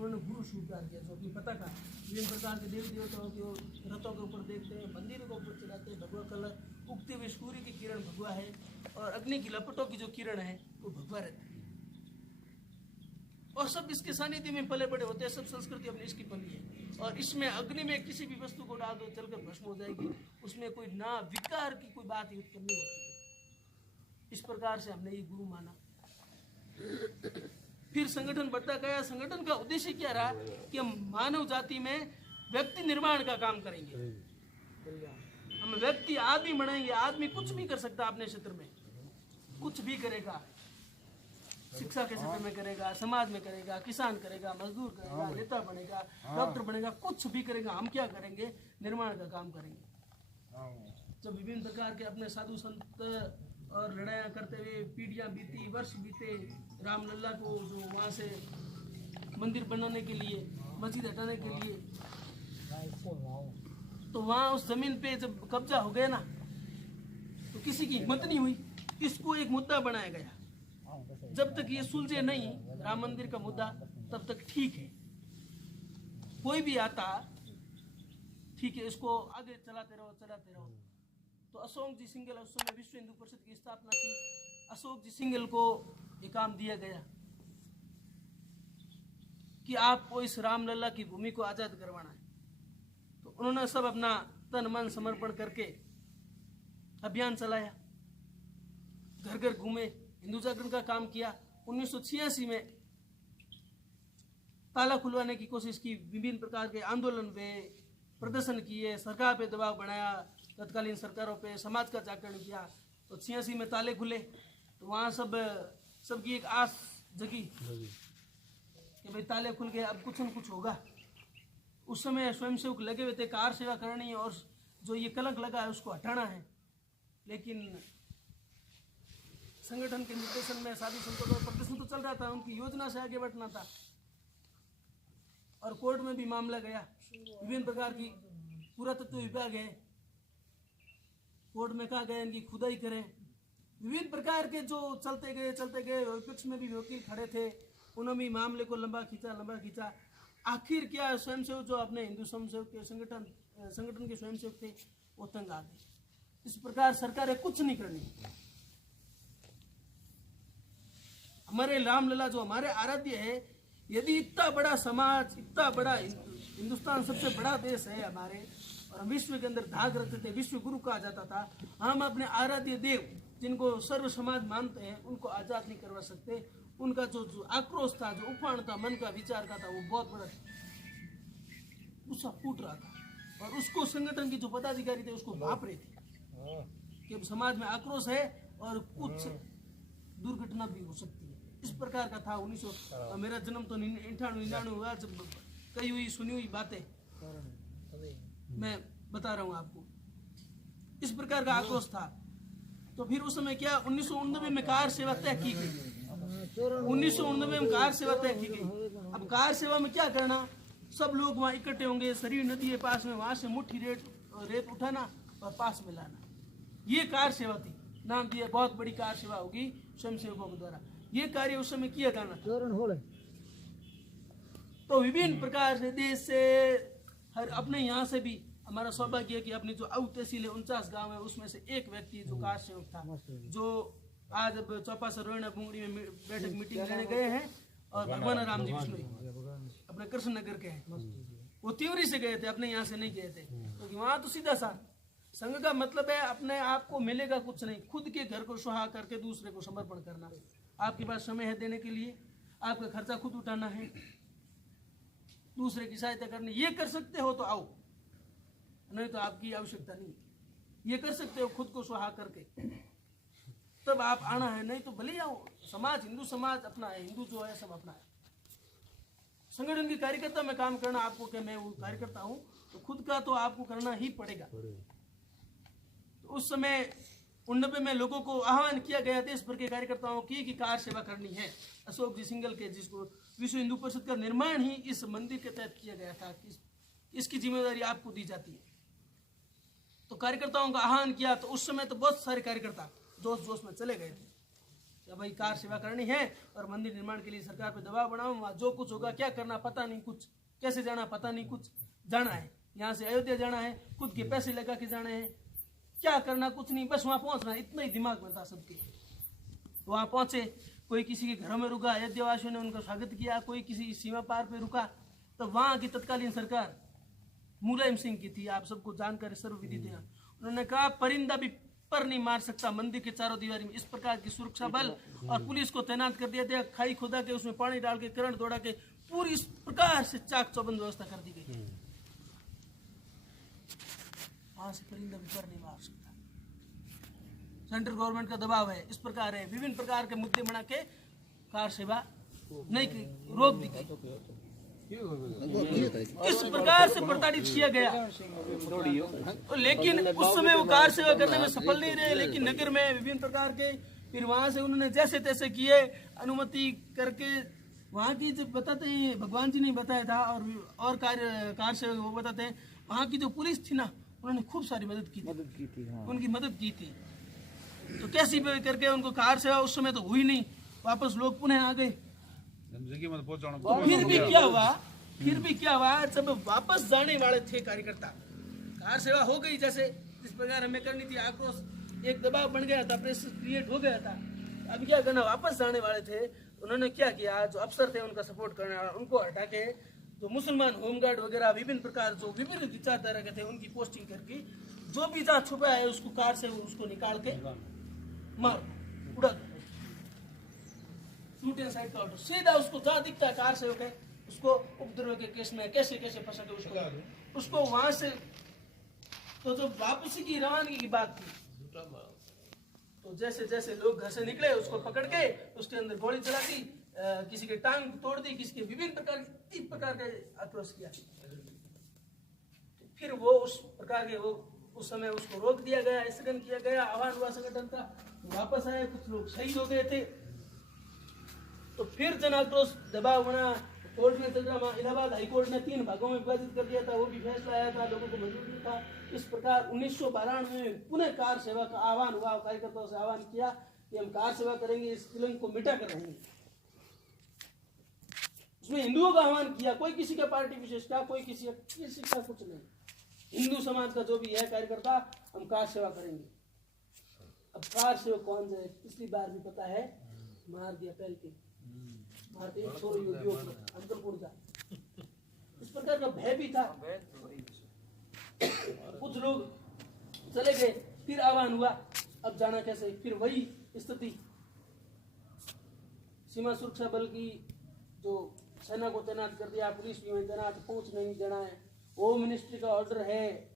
उन्होंने गुरु स्वीकार किया, जो अपनी पता का विभिन्न प्रकार के देवी देवताओं के रथों के ऊपर देखते हैं, मंदिरों के ऊपर चलाते हैं। भगवा कलर, उगते हुए सूर्य की किरण भगवा है, और अग्नि की लपटों की जो किरण है वो भगवा रहती है, और सब इसके सानिध्य में पले बड़े होते हैं। सब संस्कृति अपनी इसकी पली है, और इसमें अग्नि में किसी भी वस्तु को डाल दो जलकर भस्म हो जाएगी, उसमें कोई ना विकार की कोई बात ही उत्पन्न नहीं होती है। इस प्रकार से हमने ये गुरु माना। फिर संगठन बढ़ता गया। संगठन का उद्देश्य क्या रहा कि हम मानव जाति में व्यक्ति निर्माण का काम करेंगे। हम व्यक्ति आदमी बनाएंगे। आदमी कुछ भी कर सकता है अपने क्षेत्र में, कुछ भी करेगा, शिक्षा के क्षेत्र में करेगा, समाज में करेगा, किसान करेगा, मजदूर करेगा, नेता बनेगा, डॉक्टर बनेगा, कुछ भी करेगा। हम क्या करेंगे? निर्माण का काम करेंगे। जब विभिन्न प्रकार के अपने साधु संत और लड़ाइयाँ करते हुए पीढ़ियाँ बीती, वर्ष बीते, रामलला को जो वहाँ से मंदिर बनाने के लिए, मस्जिद हटाने के लिए, तो वहाँ उस जमीन पे जब कब्जा हो गया ना, तो किसी की हिम्मत नहीं हुई। इसको एक मुद्दा बनाया गया। जब तक ये सुलझे नहीं राम मंदिर का मुद्दा, तब तक ठीक है। कोई भी आता, ठीक है, इसको आगे चलाते रहो। तो अशोक जी सिंघल उस समय विश्व हिंदू परिषद की स्थापना की। अशोक जी सिंघल को ये काम दिया गया कि आपको इस रामलला की भूमि को आजाद करवाना है। तो उन्होंने सब अपना तन मन समर्पण करके अभियान चलाया, घर घर घूमे, हिंदू जागरण का काम किया। 1986 में ताला खुलवाने की कोशिश की, विभिन्न प्रकार के आंदोलन पे प्रदर्शन किए, सरकार पे दबाव बनाया, तत्कालीन सरकारों पे समाज का जागरण किया। तो 86 में ताले खुले, तो वहाँ सबकी एक आस जगी कि भाई ताले खुल गए, अब कुछ न कुछ होगा। उस समय स्वयंसेवक लगे हुए थे, कार सेवा करनी है और जो ये कलंक लगा है उसको हटाना है। लेकिन संगठन के निर्देशन में साधु संतों का प्रदर्शन तो चल रहा था, उनकी योजना से आगे बढ़ना था, और कोर्ट में भी मामला गया। विभिन्न प्रकार की पुरातत्व विभाग है, कोर्ट में कहा गया इनकी खुदाई करें। विभिन्न प्रकार के जो चलते गए। विपक्ष में भी वकील खड़े थे, उन्होंने भी मामले को लंबा खींचा। आखिर क्या स्वयंसेवक जो अपने हिंदू स्वयंसेवक के संगठन के स्वयंसेवक थे, वो तंग आ गए। इस प्रकार सरकारें कुछ नहीं करनी। हमारे रामलला जो हमारे आराध्य है, यदि इतना बड़ा समाज, इतना बड़ा हिंदुस्तान सबसे बड़ा देश है हमारे, और हम विश्व के अंदर धाक रखते थे, विश्व गुरु कहा जाता था, हम अपने आराध्य देव जिनको सर्व समाज मानते हैं उनको आजाद नहीं करवा सकते। उनका जो आक्रोश था, जो उफान था, मन का विचार का था, वो बहुत बड़ा गुस्सा फूट रहा था, और उसको संगठन के जो पदाधिकारी थे उसको भाप रहे थे कि समाज में आक्रोश है और कुछ दुर्घटना भी हो सकती है। इस प्रकार का था। मेरा जन्म तो 98-99 हुआ, जब कही हुई सुनी हुई बातें मैं बता रहा हूँ आपको। इस प्रकार का आक्रोश था। तो फिर उस समय क्या, 1989 में कार सेवा तय की गई। 1989 में कार सेवा तय की गई। अब कार सेवा में क्या करना, सब लोग वहाँ इकट्ठे होंगे, सरयू नदी के पास में, वहां से मुट्ठी रेत उठाना और पास में लाना। ये कार सेवा थी, नाम दिया, बहुत बड़ी कार सेवा होगी स्वयंसेवकों के द्वारा। ये कार्य उस समय किया जाना था। तो विभिन्न प्रकार से देश से, हर अपने यहाँ से भी हमारा सौभाग्य है कि अपनी जो आउ तहसील है 49 गांव है, उसमें से एक व्यक्ति जो कार सेवक था, जो आज अब चौपासर रोहिणा बुंगड़ी में बैठक मीटिंग लेने गए हैं, और भगवान राम जी विष्णु अपने कृष्ण नगर के हैं, वो तिवरी से गए थे, अपने यहाँ से नहीं गए थे, क्योंकि वहाँ तो सीधा सा संघ का मतलब है अपने आप को मिलेगा कुछ नहीं, खुद के घर को सुहा करके दूसरे को समर्पण करना। आपके पास समय है देने के लिए, आपका खर्चा खुद उठाना है, दूसरे की सहायता करनी, ये कर सकते हो तो आओ, नहीं तो आपकी आवश्यकता नहीं। ये कर सकते हो खुद को सुहा करके, तब आप आना है, नहीं तो भले आओ। समाज, हिंदू समाज अपना है, हिंदू जो है सब अपना है। संगठन की कार्यकर्ता में काम करना आपको, क्या मैं वो कार्यकर्ता हूँ, तो खुद का तो आपको करना ही पड़ेगा। तो उस समय 89 में लोगों को आह्वान किया गया देश भर के कार्यकर्ताओं की कि कार सेवा करनी है। अशोक जी सिंघल के, जिसको विश्व हिंदू परिषद का निर्माण ही इस मंदिर के तहत किया गया था, कि इसकी जिम्मेदारी आपको दी जाती है। तो कार्यकर्ताओं का आह्वान किया, तो उस समय तो बहुत सारे कार्यकर्ता जोश जोश में चले गए थे। कि भाई कार सेवा करनी है और मंदिर निर्माण के लिए सरकार पे दबाव बनाओ, वहाँ जो कुछ होगा, क्या करना पता नहीं, कुछ कैसे जाना पता नहीं, कुछ जाना है, यहाँ से अयोध्या जाना है, खुद के पैसे लगा के जाना है, क्या करना कुछ नहीं, बस वहाँ पहुँचना, इतना ही दिमाग में था सबके। वहाँ पहुँचे, कोई किसी के घरों में रुका, अयोध्या वासियों ने उनका स्वागत किया, कोई किसी सीमा पार पे रुका। तो वहाँ की तत्कालीन सरकार मुलायम सिंह की थी, आप सबको जानकारी सर्वविदित है। उन्होंने कहा परिंदा भी पर नहीं मार सकता, मंदिर के चारों दीवारी में इस प्रकार की सुरक्षा बल और पुलिस को तैनात कर दिया था, खाई खुदा के उसमें पानी डाल के करंट दौड़ा के पूरी इस प्रकार से चाक चौबंद व्यवस्था कर दी गई। वहां से परिंदा भी पर नहीं मार सकता। सेंट्रल गवर्नमेंट का दबाव है, इस प्रकार है, विभिन्न प्रकार के मुद्दे बना के कार सेवा नहीं रोक दी गई। किस प्रकार से प्रताड़ित किया गया, लेकिन उस समय वो कार सेवा करने में सफल नहीं रहे, लेकिन नगर में विभिन्न प्रकार के फिर वहां से उन्होंने जैसे तैसे किए, अनुमति करके वहां की जो बताते हैं, भगवान जी ने बताया था और कार सेवा वो बताते हैं, वहां की जो पुलिस थी ना, उन्होंने खूब सारी मदद की थी, उनकी मदद की थी। तो कैसी भी करके उनको कार सेवा उस समय तो हुई नहीं, वापस लोग पुनः आ गए। तो फिर भी क्या हुआ, जब वापस जाने वाले थे कार्यकर्ता, कार सेवा हो गई जैसे जिस प्रकार हमें करनी थी, आक्रोश एक दबाव बन गया था, प्रेशर क्रिएट हो गया था, अब क्या करना, वापस जाने वाले थे, उन्होंने क्या किया, जो अफसर थे उनका सपोर्ट करने वाला उनको हटा के जो मुसलमान होमगार्ड वगैरह विभिन्न प्रकार जो विभिन्न विचारधारा के थे उनकी पोस्टिंग करके, जो भी जहाँ छुपा है उसको कार से उसको निकाल के मार उड़ा, शूट एंड साइड का ऑर्डर, सीधा उसको जहाँ दिखता है कार से होके उसको उपद्रव के केस में कैसे कैसे फंसा के उसको वहां से। तो जो वापसी की रवानगी की बात थी, तो जैसे जैसे लोग घर से निकले उसको पकड़ के उसके अंदर गोली चला दी, किसी के टांग तोड़ दी, किसी के विभिन्न प्रकार के आक्रोश किया। तो फिर वो उस प्रकार के वो उस समय उसको रोक दिया गया, स्थगन किया गया, आह्वान हुआ संगठन का, वापस आए, कुछ लोग शहीद हो गए थे। तो फिर जन आक्रोश दबाव बना, कोर्ट में चल रहा, इलाहाबाद हाईकोर्ट ने 3 भागों में विभाजित कर दिया था, वो भी फैसला आया था, लोगों को मंजूर नहीं था। इस प्रकार 1992 में पुनः कार सेवा का आह्वान हुआ, कार्यकर्ताओं से आह्वान किया कि हम कार सेवा करेंगे, इस कलंक को मिटा कर रहेंगे। उसमें हिंदुओं का आह्वान किया, कोई किसी का पार्टी विशेष का, कोई किसी का कुछ नहीं, हिंदू समाज का जो भी है कार्यकर्ता, हम कार सेवा करेंगे। अब कार सेवा कौन जाए, पिछली बार भी पता है मार दिया पहल के, भारतीय छोरो योगियों को अंतरपुर जा, इस प्रकार का भय भी था। कुछ लोग चले गए, फिर आह्वान हुआ, अब जाना कैसे, फिर वही स्थिति, सीमा सुरक्षा बल की जो सेना को तैनात कर दिया, पुलिस भी में तैनात, पहुंच नहीं देना है, होम मिनिस्ट्री का ऑर्डर है,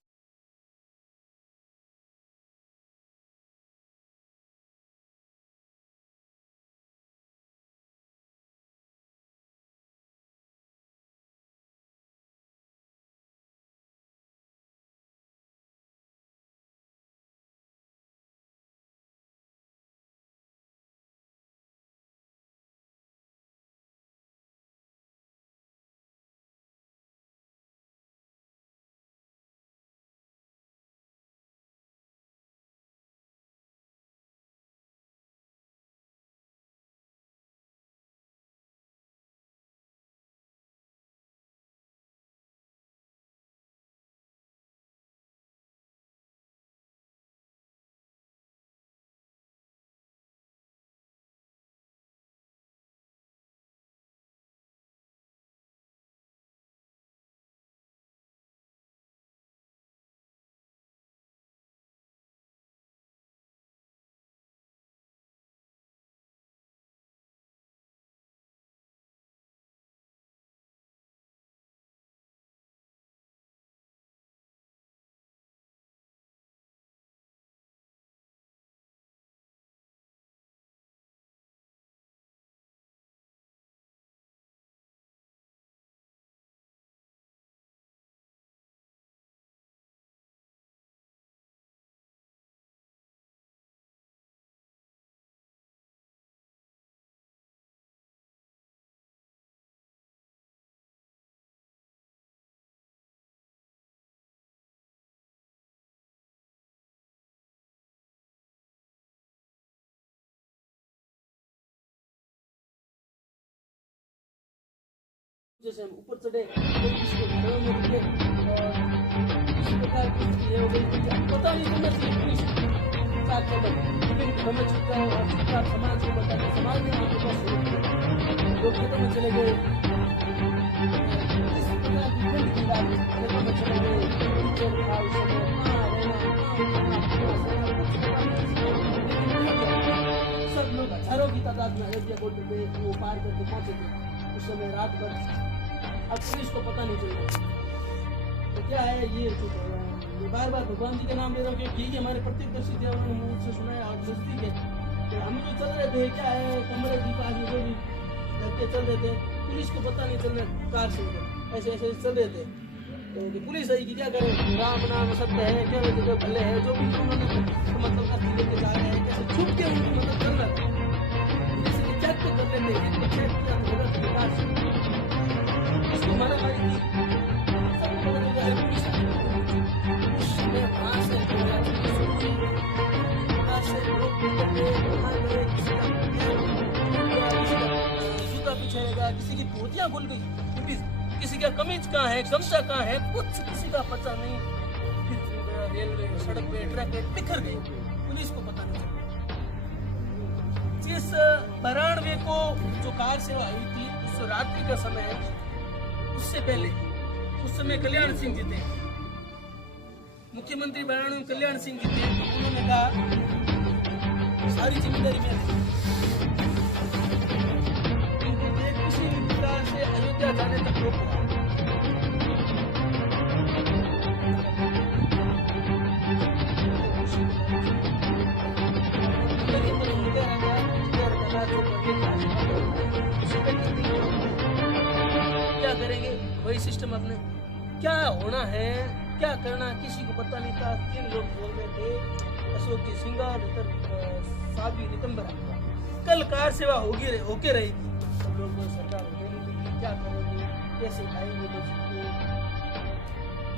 जैसे हम ऊपर चढ़े तो किसी को घरों में रुके और इस प्रकार की स्थिति हो गई कि पता नहीं चलना चाहिए पुलिस क्या कदम, लेकिन हमें छुट्टा है और छुट्टा समाज को बता के समाज ने वहाँ के पास लोग खेतों में चले गए, इस प्रकार की ठंड की रात खेतों में चले गए, टीचर था उस समय कहाँ रहना सब लोग हजारों की तादाद में अयोध्या बॉर्डर पे वो पार करके पहुंचे थे उस समय रात भर। अब पुलिस को पता नहीं चल रहा तो क्या है ये बार बार भगवान जी का नाम ले रहा हूँ क्योंकि ठीक है हमारे प्रत्यक्षदर्शी थे उन्होंने मुझसे सुनाया और नजदीक है तो हम जो चल रहे थे क्या है कमरे की पास में जो भी लड़के चल रहे थे पुलिस को पता नहीं चल रहा कार से ऐसे ऐसे चल रहे थे तो पुलिस आई कि क्या करें राम नाम सत्य है क्या जगह भले है जो भी उन्होंने मतलब अर्थ लेके जा रहे हैं कैसे छुप के उनकी मदद कर रहा था जैसे चेक तो कर लेते एक चेक किया तो गलत विकास उसको मारा मारी की सबको पता चल गया पुलिस उस समय वहाँ से लोग जूता पिछाएगा किसी की धोतियाँ खुल गई किसी का कमीज कहाँ है गमछा कहाँ है कुछ किसी का पता नहीं फिर रेलवे सड़क पे ट्रक पे बिखर गए पुलिस को पता नहीं चला। जिस 92 को जो कार सेवा आई थी उस रात्रि का समय उससे पहले उस समय कल्याण सिंह जी थे मुख्यमंत्री 92 में कल्याण सिंह जी थे उन्होंने कहा सारी जिम्मेदारी मेरी किसी प्रकार से अयोध्या जाने तक रोको क्या करेंगे वही सिस्टम अपने क्या होना है क्या करना किसी को पता नहीं था 3 लोग बोल रहे थे अशोक जी सिंगार साबी नितंबरा कल कार सेवा होके रही सब लोग सरकार क्या करेंगे कैसे खाएंगे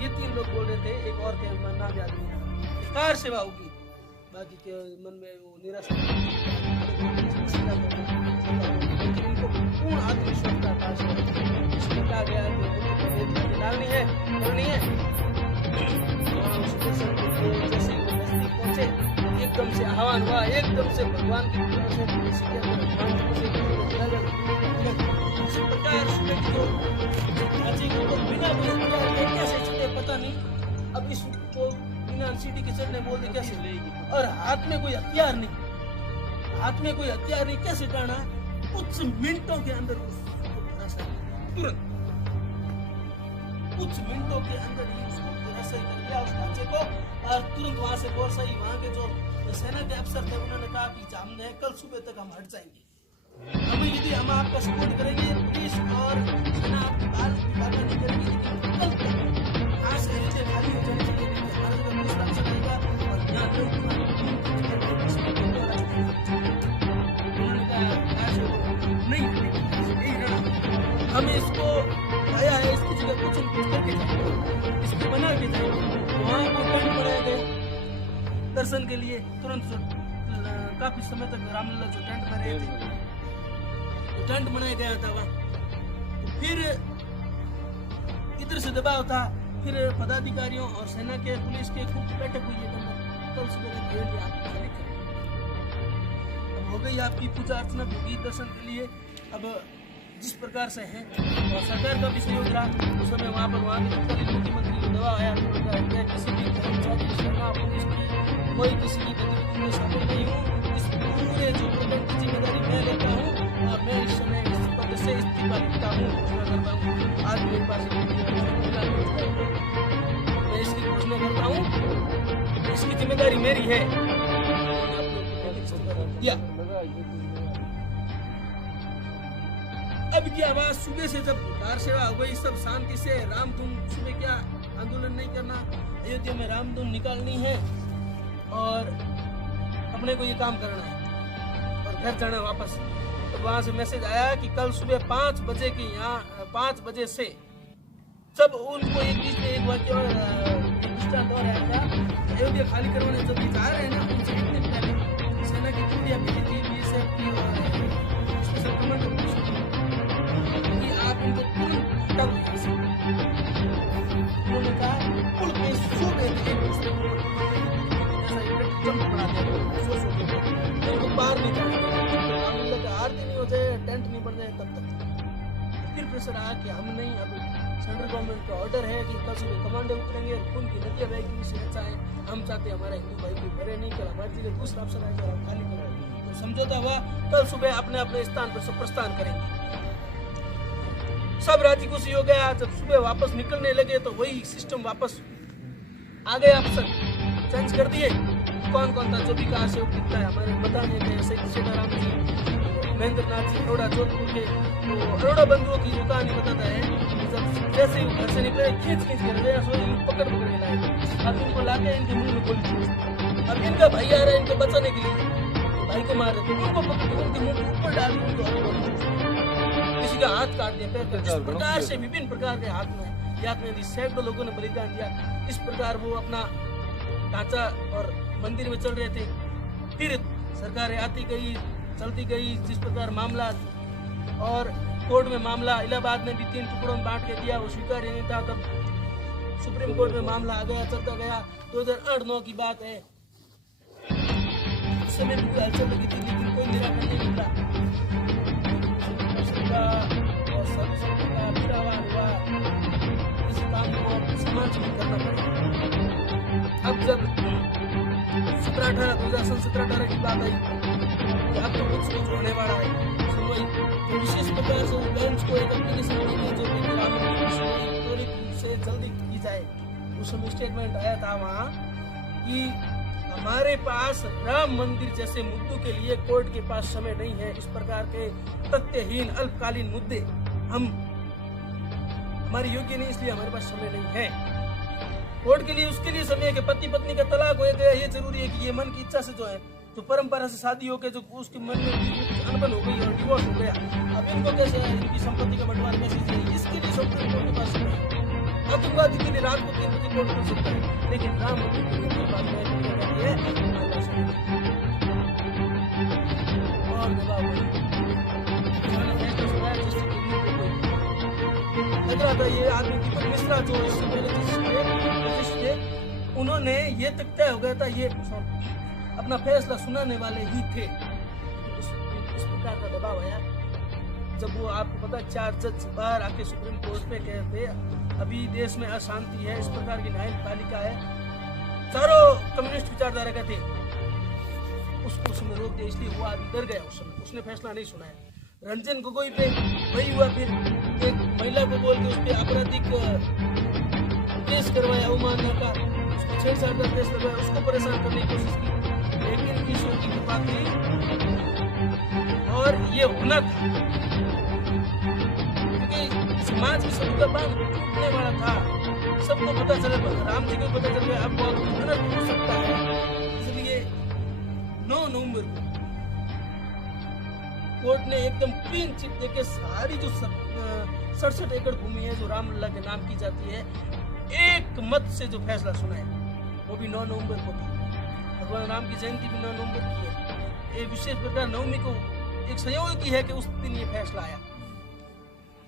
ये 3 लोग बोल रहे थे एक और के नाम याद नहीं कार सेवा होगी बाकी के मन में वो निराशा इनको पूर्ण आत्मविश्वास का आकाश है इसमें कहा गया कि डालनी है करनी है जैसे ही नजदीक पहुंचे एकदम से आह्वान हुआ एकदम से भगवान की इसी प्रकार बिना कैसे चले पता नहीं अब इसको बिना सीटी के चलने बोल दे कैसे और हाथ में कोई हथियार नहीं कैसे करना कुछ मिनटों के अंदर तुरंत कुछ मिनटों के अंदर ही उसको ऐसा ही कर दिया उस बच्चे को और तुरंत वहां से गौर सही वहां के जो सेना के अफसर थे उन्होंने कहा कि हमने कल सुबह तक हम हट जाएंगे अभी यदि हम आपका सपोर्ट करेंगे पुलिस और सेना आपकी बात नहीं करेगी लेकिन कल तक यहाँ से अयोध्या खाली हो जानी चाहिए हमारा जो पुलिस अफसर आएगा और यहाँ नहीं हमें इसको आया है इसकी जगह कुछ करके जाएंगे इसको बना के जाएंगे वहाँ को टेंट बनाए गए दर्शन के लिए तुरंत काफी समय तक रामलला जो टेंट में रहे थे तो टेंट बनाया गया था वहाँ तो फिर इधर से दबाव था फिर पदाधिकारियों और सेना के पुलिस के खूब बैठक हुई है कल सुबह हो गई आपकी पूजा अर्चना होगी दर्शन के लिए अब जिस प्रकार से है और सरकार का भी सहयोग रहा उस समय वहाँ पर वहाँ के तत्कालीन मुख्यमंत्री को दवा आया किसी भी कर्मचारी सेना पुलिस की कोई किसी की गतिविधि में शामिल नहीं हूँ इस पूरे जो प्रबंध की जिम्मेदारी मैं लेता हूँ और मैं इस समय इस पद से इस्तीफा देता हूँ घोषणा करता हूँ आज मेरे पास मैं इसकी घोषणा करता हूँ इसकी जिम्मेदारी मेरी है अब की आवाज सुबह से जब कार सेवा हो गई सब शांति से रामधुन सुबह क्या आंदोलन नहीं करना अयोध्या में रामधुन निकालनी है और अपने को ये काम करना है और घर जाना वापस तो वहां से मैसेज आया कि कल सुबह 5 बजे के यहाँ 5 बजे से सब उनको एक बीच में एक वाक्य और दृष्टांत और आया था अयोध्या खाली करवाने जब जा रहे हैं ना उनसे एक दिन पहले सेना की टुकड़ियां भेजी थी बीएसएफ की और स्पेशल कमांडो कि आप उनको तुरंत हटा दो यहाँ से। उन्होंने कहा पुल पे सो गए थे एक दूसरे को ऐसा एक जंप बना दिया सो के ऊपर, उनको बाहर नहीं जाना था। का आरती नहीं हो जाए, टेंट नहीं बन जाए तब तक फिर प्रेशर आया कि हम नहीं, अब सेंट्रल गवर्नमेंट का ऑर्डर है कि कल सुबह कमांडो उतरेंगे और खून की नदियाँ बहेगी, इससे अच्छा है हम चाहते हैं हमारा हिंदू भाई को मरे नहीं, कर हमारी जगह दूसरा अफसर आएगा और खाली करेंगे। तो समझौता हुआ, कल सुबह अपने अपने स्थान पर सब प्रस्थान करेंगे। सब राजी खुशी हो गया। जब सुबह वापस निकलने लगे तो वही सिस्टम वापस आ गया, अफसर चेंज कर दिए। कौन कौन था जो भी कहा से दिखता है, हमारे बताने के सीताराम जी, महेंद्र नाथ जी अरोड़ा जोधपुर के, तो अरोड़ा बंधुओं की जो कहानी बताता है, जब जैसे ही घर से निकले खींच कर गया, पकड़ के लाए, अब इनको लाके इनके मुंह में गोली चली। अब इनका भाई आ रहा है इनको बचाने के लिए, तो भाई को मार रहे थे, उनको पकड़ के उनके मुंह के ऊपर डाल के उनको किसी का हाथ काट दिया, पैर का। इस प्रकार से विभिन्न प्रकार के हाथ में याद में सैकड़ों लोगों ने बलिदान दिया। इस प्रकार वो अपना ढांचा और मंदिर में चल रहे थे। फिर सरकारें आती गई, चलती गई, जिस प्रकार मामला और कोर्ट में मामला इलाहाबाद में भी 3 टुकड़ों में बांट के दिया, वो स्वीकार्य नहीं था। तब सुप्रीम कोर्ट में मामला आ गया, चलता गया। 2008-9 की बात है, उस समय भी हलचल लगी थी लेकिन कोई निराकरण नहीं मिला। इस काम को समाज में करना पड़ेगा। अब जब 2017-18 की बात आई, अब तो कुछ होने वाला है सुनवाई, तो विशेष प्रकार से बेंच को एक एप्लीकेशन दी जो कि राम मंदिर की सुनवाई त्वरित रूप से जल्दी की जाए। उस समय स्टेटमेंट आया था वहाँ कि हमारे पास राम मंदिर जैसे मुद्दों के लिए कोर्ट के पास समय नहीं है। इस प्रकार के तथ्यहीन अल्पकालीन मुद्दे हम हमारे योग्य नहीं, इसलिए हमारे पास समय नहीं है कोर्ट के लिए। उसके लिए समय है कि पति पत्नी का तलाक हो गया, ये जरूरी है कि ये मन की इच्छा से जो है, तो परंपरा से शादी हो के जो उसके मन में अनबन हो गई और डिवोर्स हो गया, अब इनको कैसे इनकी संपत्ति का बंटवारा कैसे चाहिए, इसके लिए सुप्रीम कोर्ट के पास समय है। आतंकवादी के लिए रात को 3 बजे कोर्ट खुल सकता है, लेकिन राम मंदिर के लिए बात है और दबाव लग रहा था। ये आदमी दीपक मिश्रा जो इससे पहले उन्होंने ये तक तय हो गया था, ये अपना फैसला सुनाने वाले ही थे। इस प्रकार का दबाव आया जब वो, आपको पता, 4 जज बाहर आके सुप्रीम कोर्ट पे कहे थे अभी देश में अशांति है, इस प्रकार की न्यायपालिका है, चारों कम्युनिस्ट विचारधारा का थे, उसको उसमें रोक दिया। इसलिए वो आदमी डर गया उस समय, उसने फैसला नहीं सुनाया। रंजन गोगोई पे वही हुआ, फिर एक महिला को बोल के उस पर आपराधिक केस करवाया, अवमानना का, उसको 6-7 केस लगवाया, उसको परेशान करने की कोशिश की, लेकिन ईश्वर की कृपा थी और ये होना था, क्योंकि समाज की सभी का बांध टूटने वाला था। सबको पता चला, राम जी को पता चल गया अब बहुत गलत हो सकता है। इसलिए 9 नवंबर को कोर्ट ने एकदम क्लीन चिट देके सारी जो 67 एकड़ भूमि है जो रामलला के नाम की जाती है, एक मत से जो फैसला सुनाया, वो भी 9 नवंबर को था। भगवान राम की जयंती भी 9 नवंबर की है। ये विशेष प्रकार नवमी को एक संयोग की है कि उस दिन ये फैसला आया।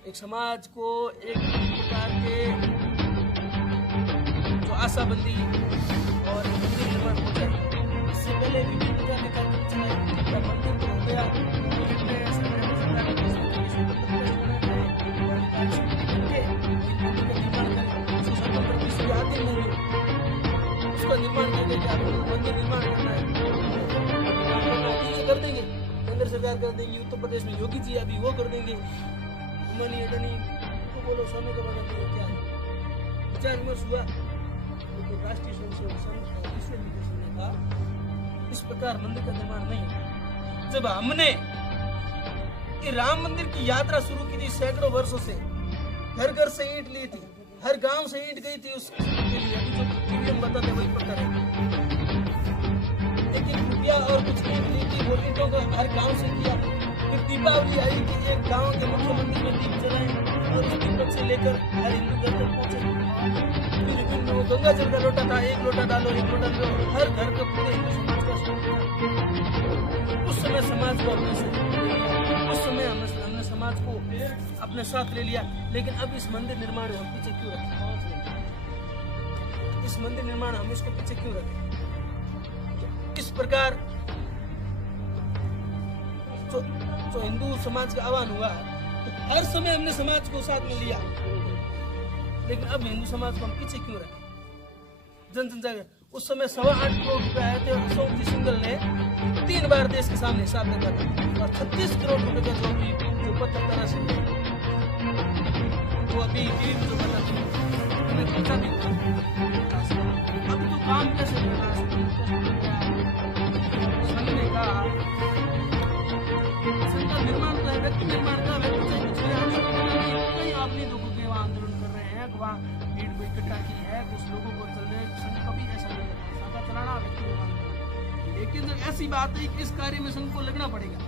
एक समाज को एक प्रकार के जो आशाबंदी और मंदिर निर्माण हो जाए, इससे पहले विभिन्न प्रकार के कार्यक्रम चलाए, मंदिर तो हो गया, उसका निर्माण करके मंदिर निर्माण करना है, कर देंगे, केंद्र सरकार कर देंगी, उत्तर प्रदेश में योगी जी अभी वो कर देंगे, अम्बानी अडानी को बोलो सोने का बना देंगे, क्या विचार विमर्श हुआ। लेकिन राष्ट्रीय स्वयंसेवक संघ ने कहा इस प्रकार मंदिर का निर्माण नहीं होगा। जब हमने ये राम मंदिर की यात्रा शुरू की थी सैकड़ों वर्षों से, घर घर से ईंट ली थी, हर गांव से ईंट गई थी उसके लिए, अभी जो टीवीएम बताते वही पता है, लेकिन रुपया और कुछ ईंट ली थी, वो ईंटों को हर गांव से किया। फिर दीपावली आई कि एक गांव के मुख्य मंदिर में दीप जलाए और उस दीपक से लेकर हर हिंदू घर तक पहुंचे। फिर वो गंगा जल का लोटा था, 1 लोटा डालो 1 लोटा लो, हर घर का पूरे हिंदू समाज का शौक था। उस समय समाज को हमने उस समय हमने समाज समाज को अपने साथ ले लिया, लेकिन अब इस मंदिर निर्माण हम पीछे क्यों रखें? इस मंदिर निर्माण हम इसको पीछे क्यों रखें? इस प्रकार जो हिंदू समाज का आह्वान हुआ, तो हर समय हमने समाज को साथ में लिया, लेकिन अब हिंदू समाज को हम पीछे क्यों रखें? जन जागरण उस समय 8.25 करोड़ रुपए आए थे और अशोक जी सिंघल ने 3 बार देश के सामने हिसाब रखा था, और 36 करोड़ रुपए का जो 75 राशि वो अभी जो बता उन्हें पूछा भी अब तो काम कैसे करना ने कहा संकल्प निर्माण का व्यक्ति निर्माण का व्यक्ति अपनी लोगों के वहाँ आंदोलन कर रहे हैं, वहाँ भीड़ को इकट्ठा की है, कुछ लोगों को चल रहे संघ कभी ऐसा नहीं करता, सादा चलाना व्यक्ति निर्माण करना। लेकिन जब ऐसी बात है कि इस कार्य में संघ को लगना पड़ेगा,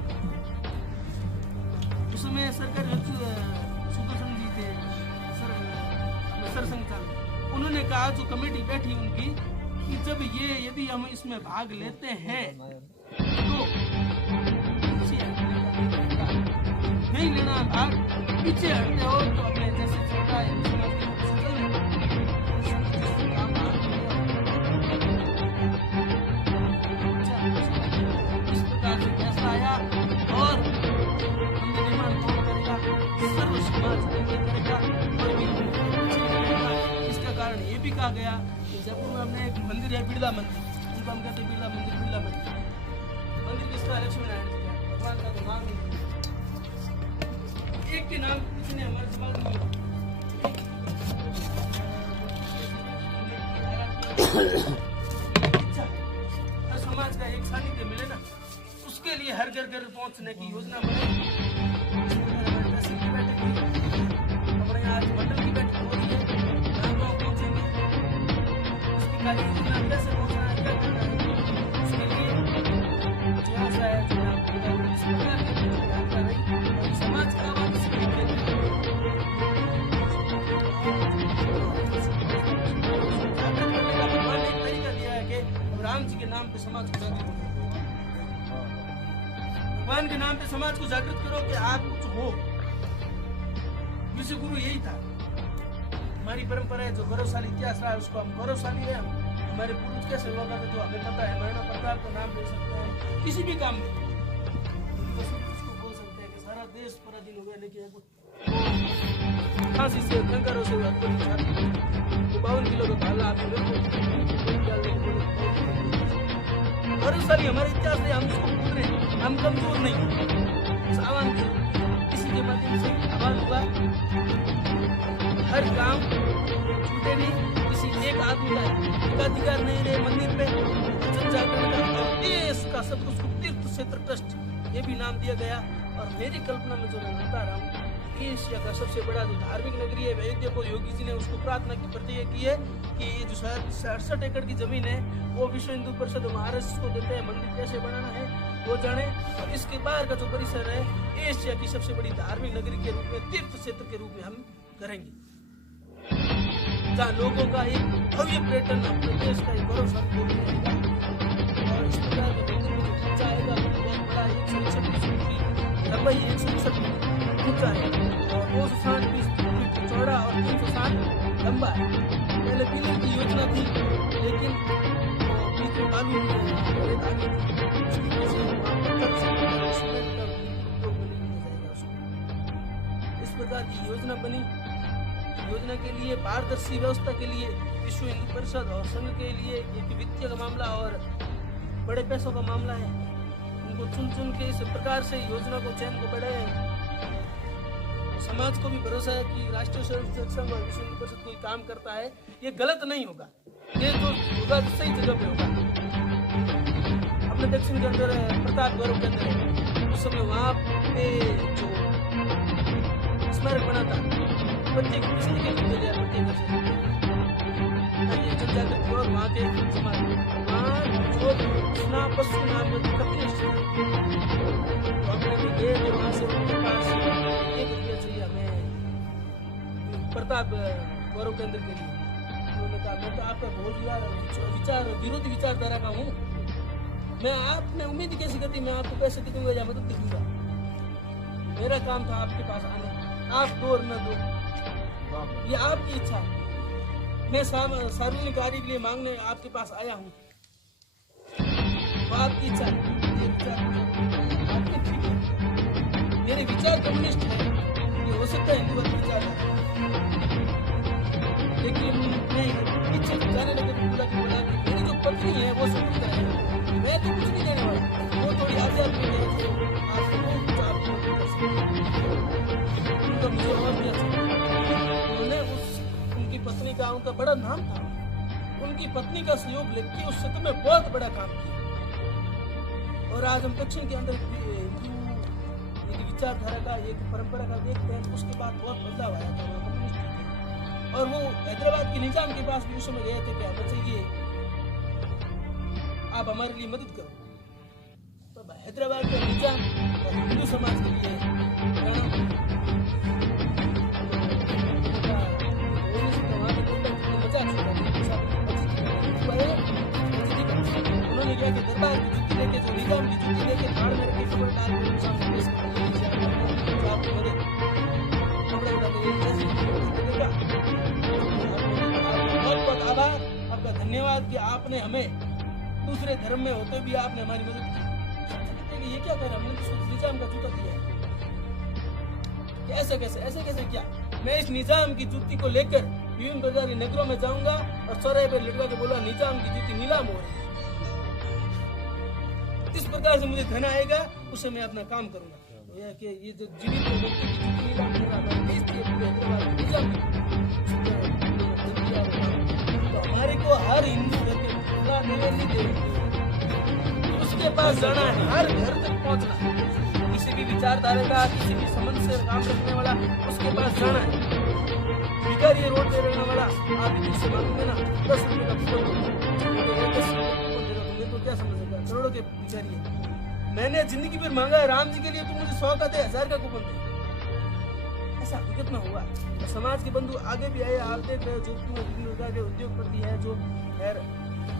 उसमें सरकार सुदर्शन जी थे सरसंघ चालक, उन्होंने कहा जो कमेटी बैठी उनकी कि जब यदि हम इसमें भाग लेते हैं तो नहीं लेना भाग, पीछे हटते हो तो अपने जैसे छोटा है इस प्रकार से फैसला आया और मंदिर निर्माण कौन करेगा? सर्व समाज करेगा, कोई भी इसका कारण ये भी कहा गया कि जयपुर में हमने एक मंदिर है बिरला मंदिर, उनको हम कहते हैं बिरला मंदिर। मंदिर किसका? लक्ष्मी नारायण जी का, भगवान का तो नाम नहीं, एक के नाम किसने हमारे समाज में समाज का एक सानिध्य मिले ना, उसके लिए हर घर घर पहुंचने की योजना बनाई। हमारे यहाँ आज मंडल की बैठक हो रही है, गाँव पहुंचेंगे, उसकी कार्य योजना कैसे पहुंचना है, क्या करना है, उसके लिए जो आशा है समाज का आवाज राम जी के नाम पे समाज को जागृत करो, भगवान के नाम पे समाज को जागृत करो कि आप कुछ हो। विश्व गुरु यही था, हमारी परंपरा है, जो गौरवशाली इतिहास रहा है उसको हम गौरवशाली है। हमारे पूर्वज कैसे हुआ करते जो हमें पता है, महाराणा प्रताप का नाम ले सकते हैं किसी भी काम में, उसको बोल सकते हैं कि सारा देश पराधीन हो गया, लेकिन फांसी से कंकरों से 52 किलो का भाला गौरवशाली हमारे इतिहास में, हम इसको भूल रहे हैं, हम कमजोर नहीं। सावन किसी के माध्यम से आवाज हुआ, हर काम छूटे नहीं, किसी एक आदमी का एकाधिकार नहीं रहे मंदिर पे, जन जागरण का देश का सब कुछ तीर्थ क्षेत्र ट्रस्ट ये भी नाम दिया गया। और मेरी कल्पना में जो मैं बता रहा हूँ, एशिया का सबसे बड़ा जो धार्मिक नगरी है अयोध्या को योगी जी ने उसको प्रार्थना की प्रतिज्ञा की है कि ये जो 67 एकड़ की जमीन है वो विश्व हिंदू परिषद महाराष्ट्र को देते हैं, मंदिर कैसे बनाना है वो जाने। और इसके बाहर का जो परिसर है एशिया की सबसे बड़ी धार्मिक नगरी के रूप में, तीर्थ क्षेत्र के रूप में हम करेंगे, जहाँ लोगों का एक भव्य पर्यटन अपने देश का एक गौरवशाली रहेगा। और इस प्रकार का मंदिर में जो खर्चा आएगा बहुत बड़ा, 161 फीट लंबाई, 161 फीट ऊंचा है और 260 फीट चौड़ा और 360 लंबा है। पहले पिलर की योजना थी, लेकिन बीच में बालू रेत आ गई थी, उसकी वजह से इस प्रकार की योजना बनी। योजना के लिए पारदर्शी व्यवस्था के लिए विश्व हिंदू परिषद और संघ के लिए एक वित्तीय का मामला और बड़े पैसों का मामला है, उनको चुन के इस प्रकार से योजना को चयन को बढ़ाए। समाज को भी भरोसा है कि राष्ट्रीय स्वयंसेवक संघ और विश्व हिंदू परिषद कोई काम करता है, ये गलत नहीं होगा, ये जो होगा सही जगह पे होगा। अपने दक्षिण के अंदर प्रताप गौरव के अंदर उस समय वहाँ पे जो स्मारक बना था, प्रत्येक किसी ने ले लिया, प्रत्येक जनजागृति और वहाँ के समाज वहाँ जो कृष्णा पशु नाम कपिलेश गए थे, वहाँ से उनके पास 1 रुपया चाहिए हमें प्रताप गौरव केंद्र के लिए। उन्होंने कहा मैं तो आपका बहुत विचार विरोधी विचारधारा का हूँ, मैं आपने उम्मीद कैसे करती मैं आपको पैसे दे दूंगा या मदद दूंगा, मेरा काम था आपके पास आना, आप दो और मैं दो, ये आपकी इच्छा है। मैं सार्वजनिक कार्य के लिए मांगने आपके पास आया हूँ, वो आपकी इच्छा है। ये विचार आपके ठीक है, मेरे विचार कम्युनिस्ट है, ये हो सकता है हिंदू विचार है, लेकिन मैं पीछे जाने लगे तो बोला मेरी जो पत्नी है वो स्वतंत्र है, मैं तो कुछ नहीं देने वाला, वो थोड़ी आजाद में है जो उनका मुझे और भी अच्छा। उन्होंने उनकी पत्नी का, उनका बड़ा नाम था, उनकी पत्नी का सहयोग लेके उस क्षेत्र में बहुत बड़ा काम किया। और आज हम दक्षिण के अंदर हिंदू विचारधारा का एक परंपरा का देखते हैं, उसके बाद बहुत बदलाव आया था। और वो हैदराबाद के निजाम के पास भी उस समय गए थे कि बच्चे आप हमारे लिए मदद करो। तो हैदराबाद का निजाम और हिंदू समाज के लिए उन्होंने क्या कि दरबार की जुत्ती लेके, जो निजाम की जुत्ती लेके थाड़ में रखे कपड़े डाल के सामने पेश आपकी मदद कपड़े उठा देगा। बहुत बहुत आभार, आपका धन्यवाद कि आपने हमें दूसरे धर्म में होते भी आपने हमारी मदद की। ये क्या कर रहा है, हमने तो निजाम का जूता दिया है, ऐसे कैसे क्या? मैं इस निजाम की जूती को लेकर विभिन्न प्रकार के नगरों में जाऊंगा और चौराहे पर लटका के बोला निजाम की जूती नीलाम हो रही है। इस प्रकार से मुझे धन आएगा, उससे मैं अपना काम करूंगा। तो यह कि ये जो जीवित व्यक्ति की जूती नीलाम कर रहा है, निजाम तो हमारे को हर हिंदू उसके पास जाना है, हर घर तक पहुंचना है। किसी भी विचारधारा का, किसी भी संबंध से काम रखने वाला उसके पास जाना है। भिखारी रोड पे रहने वाला आप किसी से मांगोगे ना 10 रुपए का कूपन, तो क्या समझेगा? करोड़ों के भिखारी है। मैंने जिंदगी भर मांगा है राम जी के लिए, तो मुझे 100 का दे, 1000 का कूपन दे। ऐसा हकीकत में हुआ। तो समाज के बंधु आगे भी आए, आप देख रहे हो जो विभिन्न प्रकार के उद्योगपति है, जो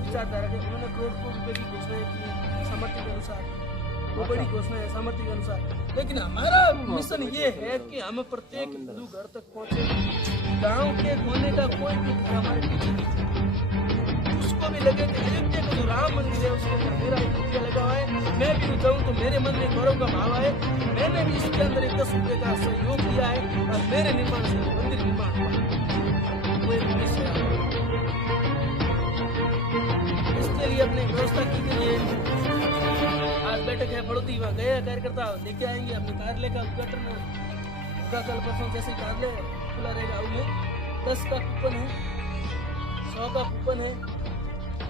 विचारधारा के, उन्होंने करोड़ रुपए की घोषणाएं की सामर्थ्य के अनुसार, वो बड़ी घोषणा है सामर्थ्य के अनुसार। लेकिन हमारा मिशन ये है कि हम प्रत्येक हिंदू घर तक पहुंचे, गांव के कोने का कोई भी हमारे पीछे नहीं, उसको भी लगे कि अयोध्या का जो राम मंदिर है उसके अंदर मेरा एक लगा हुआ है, मैं भी जाऊँ तो मेरे मन में गौरव का भाव आए। मैंने भी इसके अंदर 10 रुपए का सहयोग किया है और मेरे निर्माण से मंदिर निर्माण हुआ। वो एक उद्देश्य है, इसके लिए अपने व्यवस्था की गई है। आज बैठक है बड़ोदी, वहाँ गए कार्यकर्ता लेके आएंगे अपने कार्यालय का उद्घाटन होगा कल परसों, जैसे कार्यालय खुला रहेगा। उनमें 10 का कूपन है, 100 का कूपन है,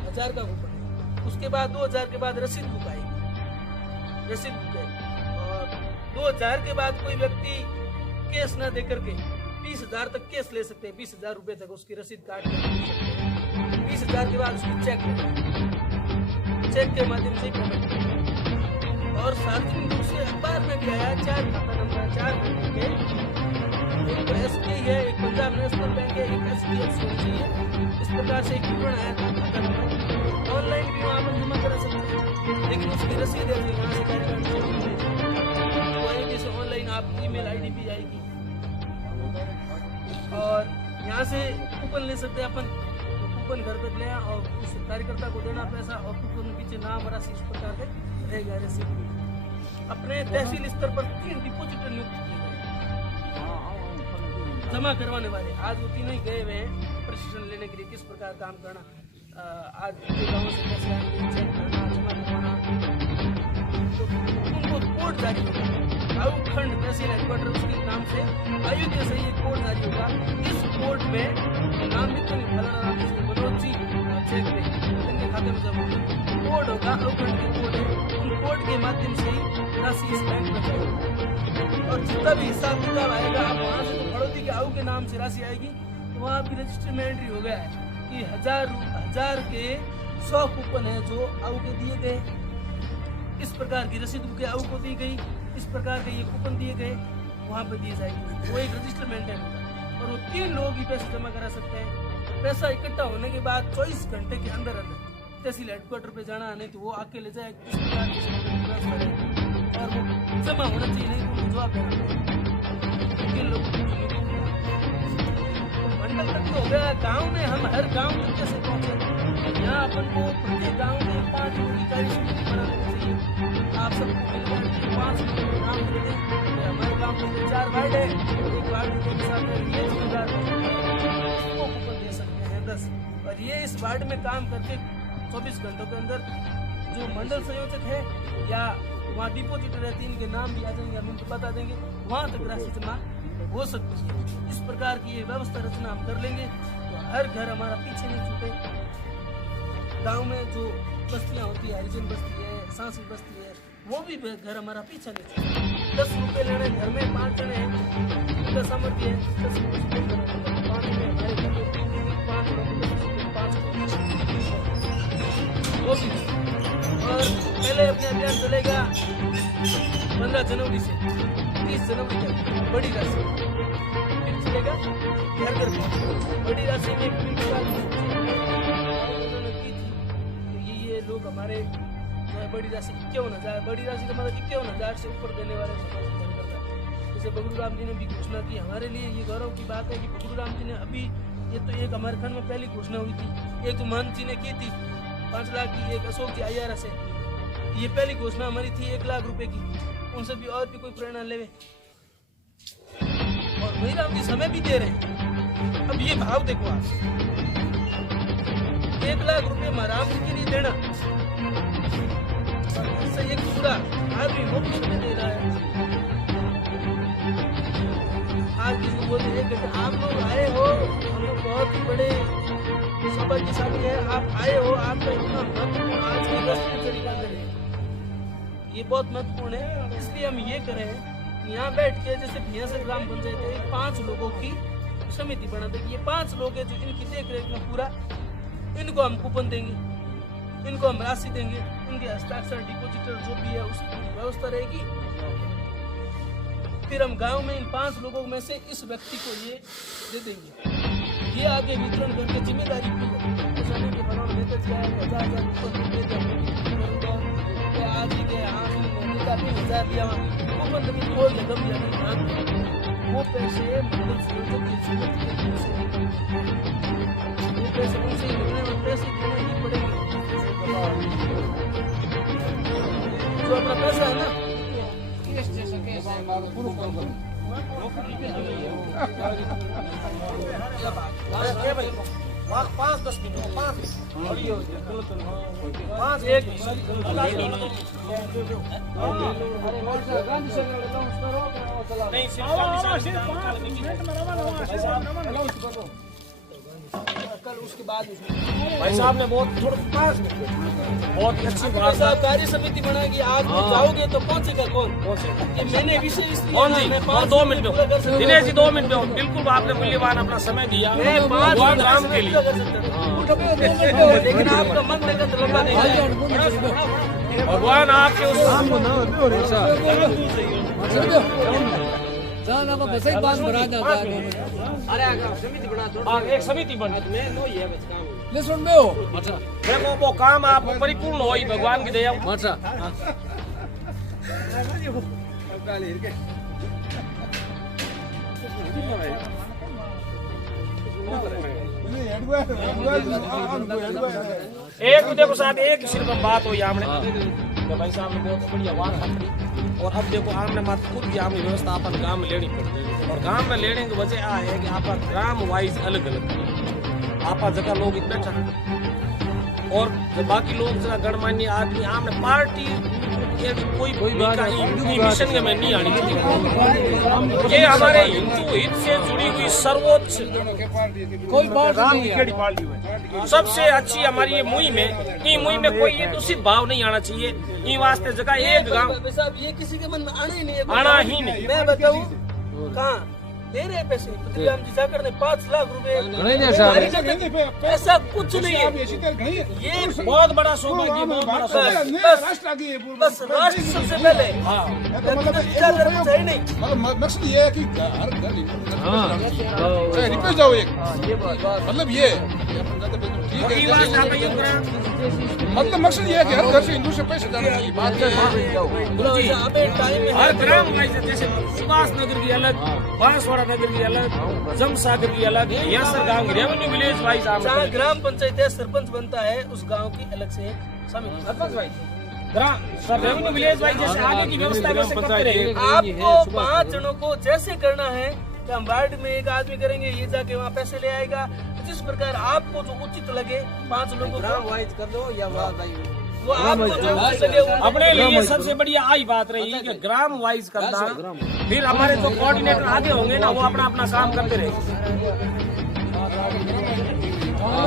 1000 का कूपन है। उसके बाद 2000 के बाद रसीद बुक आएगी, रसीद बुक है। और 2000 के बाद कोई व्यक्ति कैश ना दे करके 20,000 तक कैश ले सकते हैं, 20,000 रुपए तक उसकी रसीद काट कर ले सकते हैं। 20,000 के बाद उसकी चेक के माध्यम से पेमेंट। और सार्वजनिक रूप से अखबार में भी आया 4 खाता नंबर, 4 बैंक के, एक तो SBI है, एक पंजाब नेशनल बैंक है, एक SBI है। इस प्रकार से एक विवरण आया था खाता नंबर। ऑनलाइन भी वहाँ पर जमा करा सकते हैं, लेकिन उसकी रसीद है यहाँ से कार्यक्रम आएगी, जैसे ऑनलाइन आप email ID भी आएगी। और यहाँ से कूपन ले सकते हैं अपन, कूपन घर तक ले और उस कार्यकर्ता को देना पैसा, और कूपन पीछे नाम राशि इस प्रकार से रहेगा। रेसिपी अपने तहसील स्तर पर 3 डिपोजिटर नियुक्त किए गए जमा करवाने वाले। आज वो तीनों ही गए हुए हैं प्रशिक्षण लेने के लिए, किस प्रकार काम करना, आज गाँव से कैसे आएंगे, चेक करना, जमा करवाना। तो उनको कोड जारी होगा, आउटखंड तहसील हेडक्वार्टर उसके नाम से अयोध्या से ये कोड जारी होगा। इस कोड में नाम लिखते नहीं, फलाना नाम से मनोज जी चेक पे इनके खाते में जमा कोड होगा, आउटखंड के कोड है, उन कोड के माध्यम से ही राशि इस बैंक में जाएगी। और जितना भी हिसाब किताब आएगा, आप वहाँ से तो बड़ौती के आऊ के नाम से राशि आएगी, तो वहाँ आपकी रजिस्टर में एंट्री हो गया है कि 1000 के 100 कूपन है जो आऊ के दिए गए, इस प्रकार की रसीद बुकें आऊ को दी गई, इस प्रकार के ये कूपन दिए गए, वहाँ पे दिए जाएंगे। वो एक रजिस्टर मेंटेन होगा और वो 3 लोग ही पैसे जमा करा सकते हैं। पैसा इकट्ठा होने के बाद 24 घंटे के अंदर तहसील हेडक्वार्टर पे जाना, नहीं तो वो आके ले जाए, किस प्रकार की और वो जमा होना चाहिए, नहीं तो जवाब देना किन लोगों को मंडल तक तो हो गया। गांव में हम हर गांव में कैसे पहुंचे? यहाँ अपन को प्रत्येक गांव में 5 लोगों की कार्य समिति बनानी चाहिए। आप सबको मिलकर 5 लोगों को नाम दे दें। हमारे गांव में 4 वार्ड है, एक वार्ड के साथ ये जिम्मेदार इसको कूपन दे सकते हैं 10, और ये इस वार्ड में काम करके 24 घंटों के अंदर जो मंडल संयोजक है या वहाँ डिपोजिटर है, 3 के नाम भी आ जाएंगे, हम उनको बता देंगे, वहाँ तक राशि जमा हो सकती है। इस प्रकार की ये व्यवस्था रचना हम कर लेंगे तो हर घर हमारा पीछे नहीं छूटे। गांव में जो बस्तियाँ होती है, हरिजन बस्ती है, सांसी बस्ती है, वो भी घर हमारा पीछा नहीं छूटे। 10 रुपये लेने घर में 5 जने हैं, उनका सामर्थ्य है 10 रुपये पानी में हमारे घर में 5 वो भी। और पहले अपने अभियान चलेगा 15 जनवरी से 30 जनवरी तक बड़ी राशि, फिर चलेगा घर घर बड़ी राशि में उन्होंने की थी। ये लोग हमारे बड़ी राशि 51,000, बड़ी राशि का मतलब 51,000 से ऊपर देने वाले जैसे बबलू राम जी ने भी घोषणा की। हमारे लिए ये गौरव की बात है कि बबलू राम जी ने अभी ये तो एक हमारे खंड में पहली घोषणा हुई थी, एक महंत जी ने की थी 5 लाख की, एक अशोक जी IRS है, ये पहली घोषणा हमारी थी 1 लाख रुपए की। उनसे भी और भी कोई प्रेरणा लेवे। और वही राम जी समय भी दे रहे हैं। अब ये भाव देखो आप, 1 लाख रुपए महाराम जी के लिए देना, इससे एक दूसरा आदमी मुफ्त में दे रहा है। आज किसी बोलते हैं कि आप लोग आए हो, हम लोग बहुत ही बड़े सौभाग्यशाली है, आप आए हो, आपका इतना महत्वपूर्ण आज की तरीका करें, ये बहुत महत्वपूर्ण है। इसलिए हम ये करें कि यहाँ बैठ के जैसे भियासर ग्राम पंचायत है, 5 लोगों की समिति बना देगी। ये 5 लोग हैं जो इनकी देख रेख में पूरा, इनको हम कूपन देंगे, इनको हम राशि देंगे, इनके हस्ताक्षर डिपोजिटर जो भी है उसकी व्यवस्था रहेगी। फिर हम गांव में इन 5 लोगों में से इस व्यक्ति को ये दे देंगे, ये आगे वितरण करके जिम्मेदारी की है। ऐसा नहीं कि फलाना नेता जी आए 1000 कूपन दे दिया, आज ही के आज नेता 3,000 दिया, कूपन तो कोई जगह भी नहीं, वो पैसे मंडल संयोजक की जरूरत है, वो पैसे उनसे ही मिलने और पैसे देने ही पड़ेंगे। जो अपना पैसा है ना, भाई 5-10 मिनट 5 1 कल उसके बाद भाई साहब ने बहुत बहुत ही अच्छी बात साहब कार्य समिति बनाएगी। आप जाओगे तो पहुंचेगा कौन? ये मैंने विषय इसलिए कौन जी? 2 मिनट में दिनेश जी 2 मिनट में बिल्कुल आपने मूल्यवान अपना समय दिया भगवान राम के लिए, लेकिन आपका मन लेकर लंबा नहीं भगवान आपके उस एक समिति बन देखो वो काम आप परिपूर्ण हो भगवान की दया। एक देखो साहब एक सिर्फ बात हुई हमने तो भाई साहब ने बहुत बढ़िया बात करी। और अब देखो हमने मत खुद भी हमने व्यवस्था अपन गांव में लेनी पड़ती है, और गांव में लेने की वजह आ है कि आप ग्राम वाइज अलग अलग आप जगह लोग बैठा और बाकी लोग जगह गणमान्य आदमी हमने पार्टी कोई मिशन में नहीं आनी चाहिए। ये हमारे हिंदू हित से जुड़ी हुई सर्वोच्च कोई सबसे अच्छी हमारी ये मुहिम है। ये मुहिम में कोई ये दूषित भाव नहीं आना चाहिए। ये वास्ते जगह एक गांव ये किसी के मन में आना ही नहीं है, आना ही नहीं। मैं बताऊं कहाँ दे रहे पैसे पृथ्वीराम जी जाकर ने 5 लाख रुपए, ऐसा कुछ नहीं है। ये बहुत बड़ा सौभाग्य, बहुत बड़ा सौभाग्य। बस राष्ट्र सबसे पहले विचार करना चाहिए नहीं। मकसद ये है कि हर घर चाहे रिपेयर जाओ एक मतलब ये और ये वास्ते आप यूं करें मतलब मकसद ये है कि हर घर से हिंदू से पैसे जाने की बात है। जी, अबे टाइम में हर ग्राम वाइज जैसे सुभाष नगर की अलग, बांसवाड़ा नगर की अलग, जमसागर की अलग, यासर गांव की रेवेन्यू विलेज वाइज आप जहाँ ग्राम पंचायत है सरपंच बनता है उस गांव की अलग से एक समिति सरपंच वाइज ग्राम सब रेवेन्यू विलेज वाइज जैसे आगे की व्यवस्था वैसे करते रहे। आपको 5 जनों को जैसे करना है कि हम वार्ड में एक आदमी करेंगे ये जाके वहाँ पैसे ले आएगा, जिस प्रकार आपको जो उचित लगे 5 लोगों को वाइज कर दो या वो आपको जो उचित लगे वो अपने लिए सबसे बढ़िया आई बात रही कि ग्राम वाइज करना, फिर हमारे जो कोऑर्डिनेटर आगे होंगे ना वो अपना अपना काम करते रहे।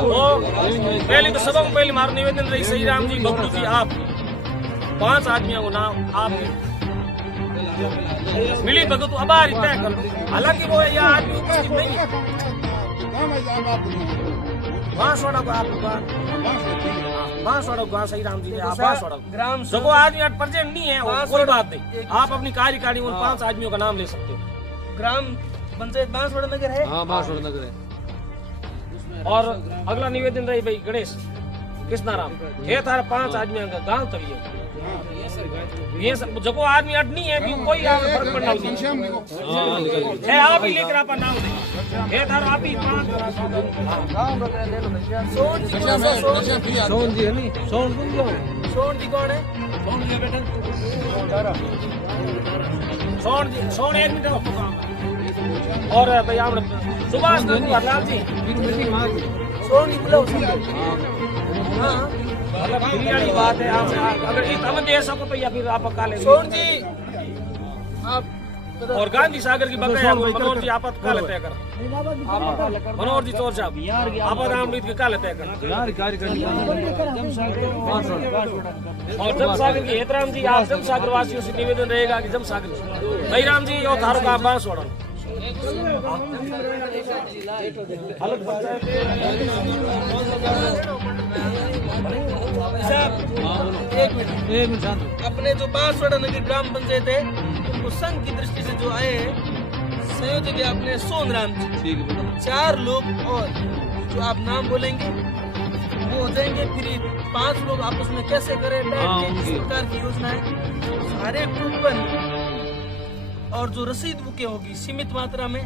तो पहले तो सबको पहले हमारा निवेदन रही सही राम जी बबलू जी आप 5 आदमियों को नाम आप मिली भगत तो आभार तय कर दो। हालांकि वो यह आदमी उपस्थित नहीं है, बांसवाड़ा को आप बांसवाड़ा को सही राम जी ने आप बांसवाड़ा ग्राम जो आदमी प्रेजेंट नहीं है वो कोई बात नहीं, आप अपनी कार्यकारिणी उन 5 आदमियों का नाम ले सकते हो। ग्राम पंचायत बांसवाड़ा नगर है। हाँ बांसवाड़ा नगर है। और अगला निवेदन रही भाई गणेश कृष्णाराम ये थारा 5 आदमियों का गांव तभी ये सब जो आदमी अट नहीं है कि कोई फर्क पड़ना है आप ही लेकर आप नाम दे ये थारा आप ही 5 सोन जी कौन है? सोन जी है नहीं सोन जी कौन है? सोन एक मिनट और भाई आप सुभाष हरलाल जी सोन जी बुलाओ। हाँ मतलब वाली बात है आप अगर हम दे सको तो या फिर आप काले सोन जी आप और गांधी सागर की बकाया मनोहर जी आप काले तय कर मनोहर जी चोर साहब आप रामरीत के काले तय कर यार कार्यकारिणी और जमसागर की हेतराम जी आप जमसागर वासियों से निवेदन रहेगा कि जमसागर भाई राम जी और थारो का बांस छोड़ो एक मिनट शांत अपने जो बांसवाड़ा नगर ग्राम पंचायत है उनको संघ की दृष्टि से जो आए हैं संयोजक है अपने सोनराम जी, ठीक है 4 लोग और जो आप नाम बोलेंगे वो हो जाएंगे। फिर ये 5 लोग आपस में कैसे करें बैठ के किस प्रकार की योजना है सारे कूपन और जो रसीद बुकें होगी सीमित मात्रा में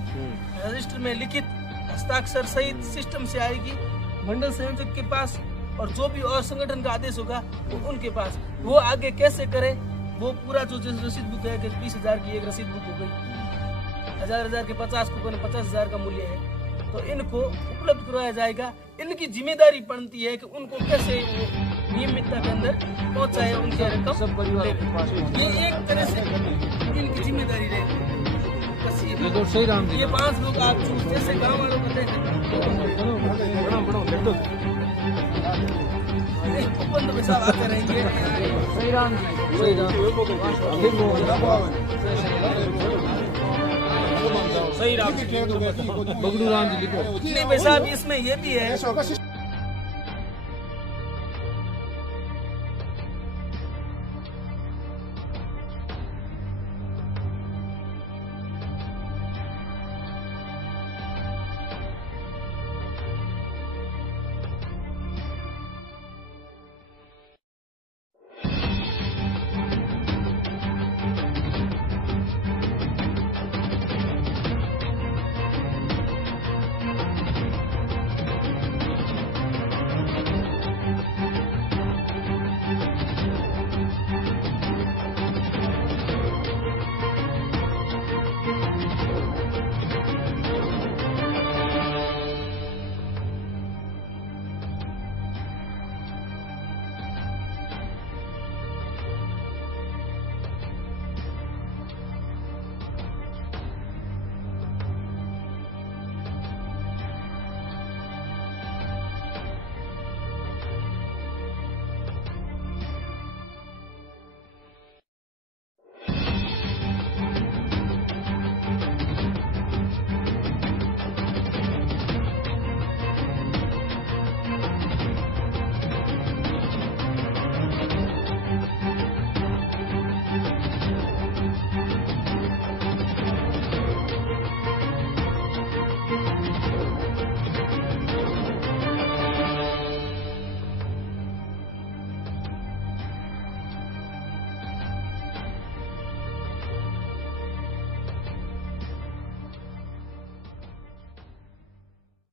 रजिस्टर में लिखित हस्ताक्षर सहित सिस्टम से आएगी मंडल संयोजक के पास, और जो भी और संगठन का आदेश होगा वो उनके पास। वो आगे कैसे करे वो पूरा जो रसीद बुक है कि 20,000 की एक रसीद बुक हो गई, 1000 के 50 कूपन 50,000 का मूल्य है, तो इनको उपलब्ध करवाया जाएगा। इनकी जिम्मेदारी बनती है कि उनको कैसे नियमितता के अंदर पहुंचाए उनके रकम सब परिवार के पास ये एक तरह से इनकी जिम्मेदारी रहेगी। बस ये तो सही राम जी ये 5 लोग आप चूज जैसे गाँव वालों को कूपन तो साहब आते रहेंगे। सही राम सही राम बगड़ू राम जी लिखो नहीं भाई साहब इसमें ये भी है ऐसा होगा